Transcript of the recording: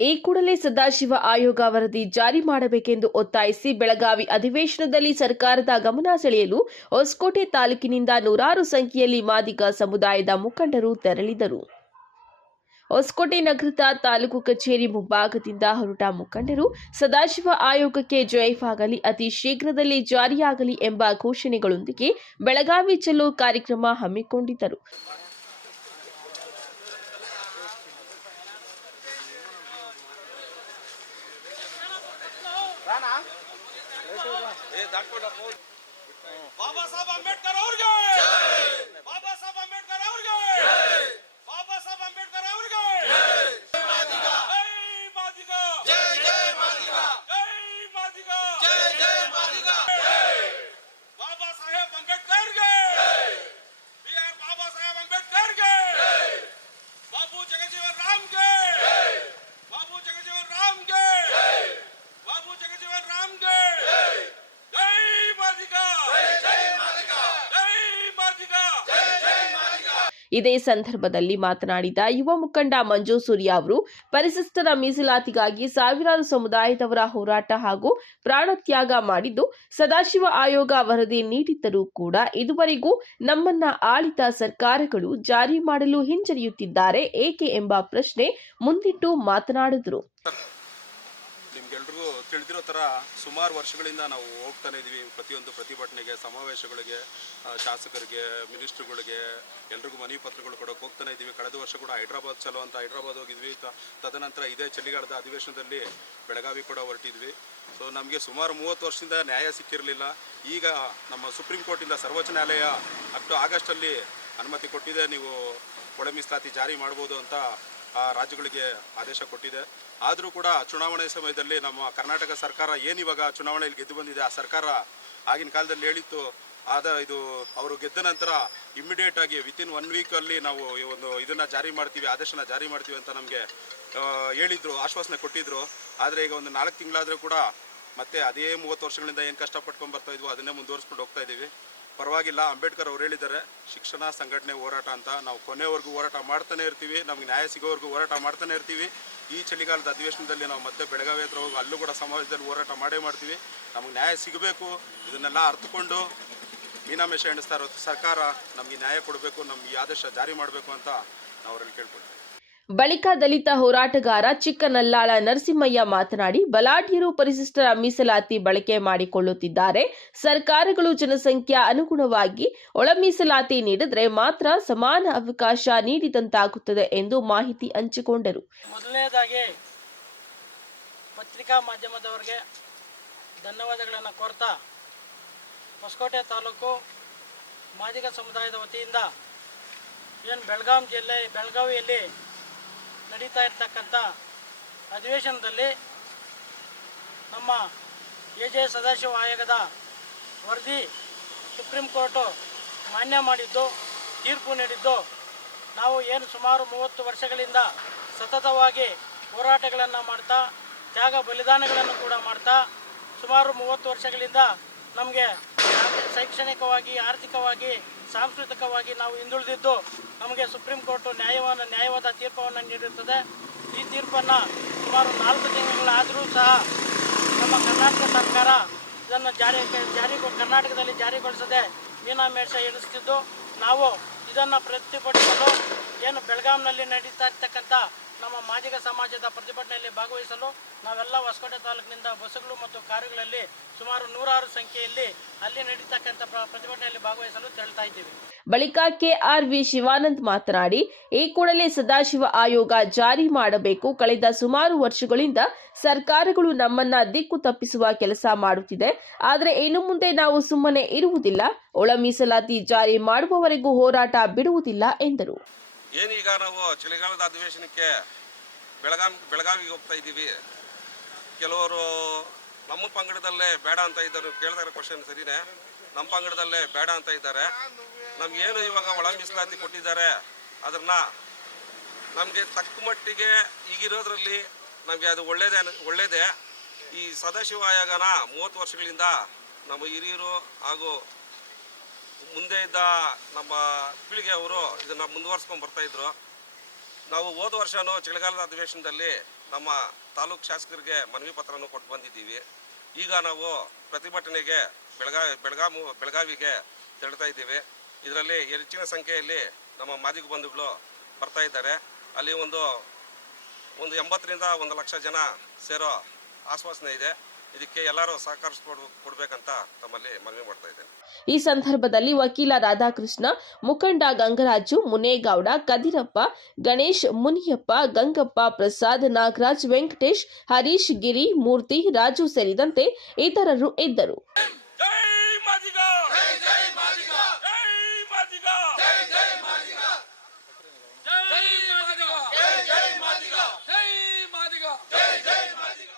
ಈ ಕೂಡಲೇ ಸದಾಶಿವ ಆಯೋಗ ವರದಿ ಜಾರಿ ಮಾಡಬೇಕೆಂದು ಒತ್ತಾಯಿಸಿ ಬೆಳಗಾವಿ ಅಧಿವೇಶನದಲ್ಲಿ ಸರ್ಕಾರದ ಗಮನ ಸೆಳೆಯಲು ಹೊಸಕೋಟೆ ತಾಲೂಕಿನಿಂದ ನೂರಾರು ಸಂಖ್ಯೆಯಲ್ಲಿ ಮಾದಿಗ ಸಮುದಾಯದ ಮುಖಂಡರು ತೆರಳಿದರು. ಹೊಸಕೋಟೆ ನಗರದ ತಾಲೂಕು ಕಚೇರಿ ಮುಂಭಾಗದಿಂದ ಹೊರಟ ಮುಖಂಡರು ಸದಾಶಿವ ಆಯೋಗಕ್ಕೆ ಜಯವಾಗಲಿ ಅತಿ ಶೀಘ್ರದಲ್ಲಿ ಜಾರಿಯಾಗಲಿ ಎಂಬ ಘೋಷಣೆಗಳೊಂದಿಗೆ ಬೆಳಗಾವಿ ಚೆಲ್ಲೋ ಕಾರ್ಯಕ್ರಮ ಹಮ್ಮಿಕೊಂಡಿದ್ದರು. ಬಾಬಾ ಸಾಹೇಬ್ ಅಂಬೇಡ್ಕರ್ ಅವ್ರಿಗೆ ಬಾಬಾ ಸಾಹೇಬ್ ಅಂಬೇಡ್ಕರ್ ಅವ್ರಿಗೆ ಬಾಬಾ ಸಾಹೇಬ್ ಅಂಬೇಡ್ಕರ್ ಅವ್ರಿಗೆ ಇದೇ ಸಂದರ್ಭದಲ್ಲಿ ಮಾತನಾಡಿದ ಯುವ ಮುಖಂಡ ಮಂಜು ಸೂರ್ಯ ಅವರು, ಪರಿಶಿಷ್ಟರ ಮೀಸಲಾತಿಗಾಗಿ ಸಾವಿರಾರು ಸಮುದಾಯದವರ ಹೋರಾಟ ಹಾಗೂ ಪ್ರಾಣತ್ಯಾಗ ಮಾಡಿದ್ದು, ಸದಾಶಿವ ಆಯೋಗ ವರದಿ ನೀಡಿದ್ದರೂ ಕೂಡ ಇದುವರೆಗೂ ನಮ್ಮನ್ನ ಆಳಿತ ಸರ್ಕಾರಗಳು ಜಾರಿ ಮಾಡಲು ಹಿಂಜರಿಯುತ್ತಿದ್ದಾರೆ, ಏಕೆ ಎಂಬ ಪ್ರಶ್ನೆ ಮುಂದಿಟ್ಟು ಮಾತನಾಡಿದರು. ನಿಮ್ಗೆಲ್ರಿಗೂ ತಿಳಿದಿರೋ ಥರ ಸುಮಾರು ವರ್ಷಗಳಿಂದ ನಾವು ಹೋಗ್ತಾನೆ ಇದ್ದೀವಿ ಪ್ರತಿಯೊಂದು ಪ್ರತಿಭಟನೆಗೆ, ಸಮಾವೇಶಗಳಿಗೆ. ಶಾಸಕರಿಗೆ, ಮಿನಿಸ್ಟ್ರುಗಳಿಗೆ, ಎಲ್ರಿಗೂ ಮನವಿ ಪತ್ರಗಳು ಕೊಡೋಕೆ ಹೋಗ್ತಾನೆ ಇದ್ದೀವಿ ಕಳೆದ ವರ್ಷ ಕೂಡ ಹೈದ್ರಾಬಾದ್ ಚಲೋ ಅಂತ ಹೈದ್ರಾಬಾದ್ ಹೋಗಿದ್ವಿ. ತದನಂತರ ಇದೇ ಚಳಿಗಾಲದ ಅಧಿವೇಶನದಲ್ಲಿ ಬೆಳಗಾವಿ ಕೂಡ ಹೊರಟಿದ್ವಿ. ಸೊ ನಮಗೆ ಸುಮಾರು ಮೂವತ್ತು ವರ್ಷದಿಂದ ನ್ಯಾಯ ಸಿಕ್ಕಿರಲಿಲ್ಲ. ಈಗ ನಮ್ಮ ಸುಪ್ರೀಂ ಕೋರ್ಟಿಂದ ಸರ್ವೋಚ್ಚ ನ್ಯಾಯಾಲಯ ಅಕ್ಟೋ ಆಗಸ್ಟಲ್ಲಿ ಅನುಮತಿ ಕೊಟ್ಟಿದೆ. ನೀವು ಒಳ ಮೀಸಲಾತಿ ಜಾರಿ ಮಾಡ್ಬೋದು ಅಂತ ಆ ರಾಜ್ಯಗಳಿಗೆ ಆದೇಶ ಕೊಟ್ಟಿದೆ. ಆದರೂ ಕೂಡ ಚುನಾವಣೆ ಸಮಯದಲ್ಲಿ ನಮ್ಮ ಕರ್ನಾಟಕ ಸರ್ಕಾರ ಏನಿವಾಗ ಚುನಾವಣೆಯಲ್ಲಿ ಗೆದ್ದು ಬಂದಿದೆ, ಆ ಸರ್ಕಾರ ಆಗಿನ ಕಾಲದಲ್ಲಿ ಹೇಳಿತ್ತು ಆದ ಇದು ಅವರು ಗೆದ್ದ ನಂತರ ಇಮ್ಮಿಡಿಯೇಟ್ ಆಗಿ ವಿತಿನ್ ಒನ್ ವೀಕಲ್ಲಿ ನಾವು ಈ ಒಂದು ಇದನ್ನು ಜಾರಿ ಮಾಡ್ತೀವಿ, ಆದೇಶನ ಜಾರಿ ಮಾಡ್ತೀವಿ ಅಂತ ನಮಗೆ ಹೇಳಿದ್ರು, ಆಶ್ವಾಸನೆ ಕೊಟ್ಟಿದ್ರು. ಆದರೆ ಈಗ ಒಂದು ನಾಲ್ಕು ತಿಂಗಳಾದರೂ ಕೂಡ ಮತ್ತೆ ಅದೇ ಮೂವತ್ತು ವರ್ಷಗಳಿಂದ ಏನು ಕಷ್ಟಪಟ್ಕೊಂಡು ಬರ್ತಾ ಇದ್ವು ಅದನ್ನೇ ಮುಂದುವರಿಸ್ಕೊಂಡು ಹೋಗ್ತಾ ಇದ್ದೀವಿ ಪರವಾಗಿಲ್ಲ, ಅಂಬೇಡ್ಕರ್ ಅವ್ರು ಹೇಳಿದ್ದಾರೆ, ಶಿಕ್ಷಣ ಸಂಘಟನೆ ಹೋರಾಟ ಅಂತ ನಾವು ಕೊನೆವರೆಗೂ ಹೋರಾಟ ಮಾಡ್ತಾನೆ ಇರ್ತೀವಿ, ನಮ್ಗೆ ನ್ಯಾಯ ಸಿಗೋವರೆಗೂ ಹೋರಾಟ ಮಾಡ್ತಾನೆ ಇರ್ತೀವಿ. ಈ ಚಳಿಗಾಲದ ಅಧಿವೇಶನದಲ್ಲಿ ನಾವು ಮತ್ತೆ ಬೆಳಗಾವಿ ಹತ್ರ ಹೋಗಿ ಅಲ್ಲೂ ಕೂಡ ಸಮಾಜದಲ್ಲಿ ಹೋರಾಟ ಮಾಡೇ ಮಾಡ್ತೀವಿ. ನಮಗೆ ನ್ಯಾಯ ಸಿಗಬೇಕು, ಇದನ್ನೆಲ್ಲ ಅರ್ಥಕೊಂಡು ಮೀನಾಮೇಷ ಎಣಿಸ್ತಾ ಇರೋ ಸರ್ಕಾರ ನಮಗೆ ನ್ಯಾಯ ಕೊಡಬೇಕು ನಮ್ಗೆ ಈ ಆದೇಶ ಜಾರಿ ಮಾಡಬೇಕು ಅಂತ ನಾವು ಅವರಲ್ಲಿ ಕೇಳ್ಕೊಳ್ತೀವಿ. ಬಳಿಕ ದಲಿತ ಹೋರಾಟಗಾರ ಚಿಕ್ಕನಲ್ಲಾಳ ನರಸಿಂಹಯ್ಯ ಮಾತನಾಡಿ ಬಲಾಢ್ಯರು ಪರಿಶಿಷ್ಟರ ಮೀಸಲಾತಿ ಬಳಕೆ ಮಾಡಿಕೊಳ್ಳುತ್ತಿದ್ದಾರೆ. ಸರ್ಕಾರಗಳು ಜನಸಂಖ್ಯಾ ಅನುಗುಣವಾಗಿ ಒಳ ಮೀಸಲಾತಿ ನೀಡಿದ್ರೆ ಮಾತ್ರ ಸಮಾನ ಅವಕಾಶ ನೀಡಿದಂತಾಗುತ್ತದೆ ಎಂದು ಮಾಹಿತಿ ಹಂಚಿಕೊಂಡರು. ಮೊದಲನೇದಾಗಿ ಪತ್ರಿಕಾ ಮಾಧ್ಯಮದವರಿಗೆ ಧನ್ಯವಾದಗಳನ್ನು ಕೋರ್ತಾ ಹೊಸಕೋಟೆ ತಾಲೂಕು ಮಾದಿಗ ಸಮುದಾಯದ ವತಿಯಿಂದ ಏನು ಬೆಳಗಾಂ ಜಿಲ್ಲೆ, ಬೆಳಗಾವಿಯಲ್ಲಿ ನಡೀತಾ ಇರ್ತಕ್ಕಂಥ ಅಧಿವೇಶನದಲ್ಲಿ ನಮ್ಮ ಎ ಜೆ ಸದಾಶಿವ ಆಯೋಗದ ವರದಿ ಸುಪ್ರೀಂ ಕೋರ್ಟು ಮಾನ್ಯ ಮಾಡಿದ್ದು, ತೀರ್ಪು ನೀಡಿದ್ದು, ನಾವು ಏನು ಸುಮಾರು ಮೂವತ್ತು ವರ್ಷಗಳಿಂದ ಸತತವಾಗಿ ಹೋರಾಟಗಳನ್ನು ಮಾಡ್ತಾ, ತ್ಯಾಗ ಬಲಿದಾನಗಳನ್ನು ಕೂಡ ಮಾಡ್ತಾ ಸುಮಾರು ಮೂವತ್ತು ವರ್ಷಗಳಿಂದ ನಮಗೆ ಶೈಕ್ಷಣಿಕವಾಗಿ, ಆರ್ಥಿಕವಾಗಿ, ಸಾಂಸ್ಕೃತಿಕವಾಗಿ ನಾವು ಹಿಂದುಳಿದಿದ್ದು ನಮಗೆ ಸುಪ್ರೀಂ ಕೋರ್ಟು ನ್ಯಾಯವನ್ನು ನ್ಯಾಯವಾದ ತೀರ್ಪನ್ನು ನೀಡುತ್ತದೆ. ಈ ತೀರ್ಪನ್ನು ಸುಮಾರು ನಾಲ್ಕು ತಿಂಗಳಾದರೂ ಸಹ ನಮ್ಮ ಕರ್ನಾಟಕ ಸರ್ಕಾರ ಇದನ್ನು ಜಾರಿ ಜಾರಿ, ಕರ್ನಾಟಕದಲ್ಲಿ ಜಾರಿಗೊಳಿಸದೆ ಮೀನಾಮೇಷ ಎಣಿಸ್ತಿದ್ದು. ನಾವು ಇದನ್ನು ಪ್ರತಿಭಟಿಸಲು ಏನು ಬೆಳಗಾಂನಲ್ಲಿ ನಡೀತಾ ಇರ್ತಕ್ಕಂಥ ನಮ್ಮ ಮಾದಿಗ ಸಮಾಜದ ಪ್ರತಿಭಟನೆಯಲ್ಲಿ ಭಾಗವಹಿಸಲು ನಾವೆಲ್ಲ ಹೊಸಕೋಟೆ ತಾಲೂಕಿನಿಂದ ಬಸ್ಸುಗಳು ಮತ್ತು ಕಾರುಗಳಲ್ಲಿ ಸುಮಾರು ನೂರಾರು ಸಂಖ್ಯೆಯಲ್ಲಿ ಅಲ್ಲಿ ನಡೀತಕ್ಕಂಥ ಪ್ರ- ಪ್ರತಿಭಟನೆಯಲ್ಲಿ ಭಾಗವಹಿಸಲು ತೆರಳ್ತಾ ಇದ್ದೀವಿ. ಬಳಿಕ ಕೆಆರ್ವಿ ಶಿವಾನಂದ್ ಮಾತನಾಡಿ, ಈ ಕೂಡಲೇ ಸದಾಶಿವ ಆಯೋಗ ಜಾರಿ ಮಾಡಬೇಕು. ಕಳೆದ ಸುಮಾರು ವರ್ಷಗಳಿಂದ ಸರ್ಕಾರಗಳು ನಮ್ಮನ್ನ ದಿಕ್ಕು ತಪ್ಪಿಸುವ ಕೆಲಸ ಮಾಡುತ್ತಿದೆ. ಆದರೆ ಇನ್ನು ಮುಂದೆ ನಾವು ಸುಮ್ಮನೆ ಇರುವುದಿಲ್ಲ. ಒಳ ಮೀಸಲಾತಿ ಜಾರಿ ಮಾಡುವವರೆಗೂ ಹೋರಾಟ ಬಿಡುವುದಿಲ್ಲ ಎಂದರು. ಏನೀಗ ನಾವು ಚಳಿಗಾಲದ ಅಧಿವೇಶನಕ್ಕೆ ಬೆಳಗಾಂ, ಬೆಳಗಾವಿಗೆ ಹೋಗ್ತಾ ಇದ್ದೀವಿ. ಕೆಲವರು ನಮ್ಮ ಪಂಗಡದಲ್ಲೇ ಬೇಡ ಅಂತ ಇದ್ದಾರೆ ಕೇಳಿದಾರೆ ಕ್ವಶನ್ ಸರಿನೇ. ನಮ್ಮ ಪಂಗಡದಲ್ಲೇ ಬೇಡ ಅಂತ ಇದ್ದಾರೆ. ನಮಗೇನು ಇವಾಗ ಒಳ ಮೀಸಲಾತಿ ಕೊಟ್ಟಿದ್ದಾರೆ. ಅದನ್ನ ನಮಗೆ ತಕ್ಕ ಮಟ್ಟಿಗೆ ಈಗಿರೋದ್ರಲ್ಲಿ ನಮಗೆ ಅದು ಒಳ್ಳೇದೇ ಒಳ್ಳೇದೇ. ಈ ಸದಾಶಿವ ಆಯೋಗನ ಮೂವತ್ತು ವರ್ಷಗಳಿಂದ ನಮ್ಮ ಹಿರಿಯರು ಹಾಗೂ ಮುಂದೆ ಇದ್ದ ನಮ್ಮ ಪೀಳಿಗೆಯವರು ಇದನ್ನು ಮುಂದುವರ್ಸ್ಕೊಂಡು ಬರ್ತಾಯಿದ್ರು ನಾವು ಹೋದ ವರ್ಷವೂ ಚಳಿಗಾಲದ ಅಧಿವೇಶನದಲ್ಲಿ ನಮ್ಮ ತಾಲೂಕು ಶಾಸಕರಿಗೆ ಮನವಿ ಪತ್ರವನ್ನು ಕೊಟ್ಟು ಬಂದಿದ್ದೀವಿ. ಈಗ ನಾವು ಪ್ರತಿಭಟನೆಗೆ ಬೆಳಗಾವಿ ಬೆಳಗಾಮು, ಬೆಳಗಾವಿಗೆ ತೆರಳ್ತಾ ಇದ್ದೀವಿ. ಇದರಲ್ಲಿ ಹೆಚ್ಚಿನ ಸಂಖ್ಯೆಯಲ್ಲಿ ನಮ್ಮ ಮಾದಿಗ ಬಂಧುಗಳು ಬರ್ತಾ ಇದ್ದಾರೆ. ಅಲ್ಲಿ ಒಂದು ಒಂದು ಎಂಬತ್ತರಿಂದ ಒಂದು ಲಕ್ಷ ಜನ ಸೇರೋ ಆಶ್ವಾಸನೆ ಇದೆ. ಇದಕ್ಕೆ ಎಲ್ಲರೂ ತಮ್ಮಲ್ಲಿ ಮನವಿ ಮಾಡ್ತಾ ಇದ್ದೇನೆ. ಈ ಸಂದರ್ಭದಲ್ಲಿ ವಕೀಲ ರಾಧಾಕೃಷ್ಣ ಮುಖಂಡ ಗಂಗರಾಜು ಮುನೇಗೌಡ ಕದಿರಪ್ಪ ಗಣೇಶ್ ಮುನಿಯಪ್ಪ ಗಂಗಪ್ಪ ಪ್ರಸಾದ್ ನಾಗರಾಜ್ ವೆಂಕಟೇಶ್ ಹರೀಶ್ ಗಿರಿ ಮೂರ್ತಿ ರಾಜು ಸೇರಿದಂತೆ ಇತರರು ಇದ್ದರು.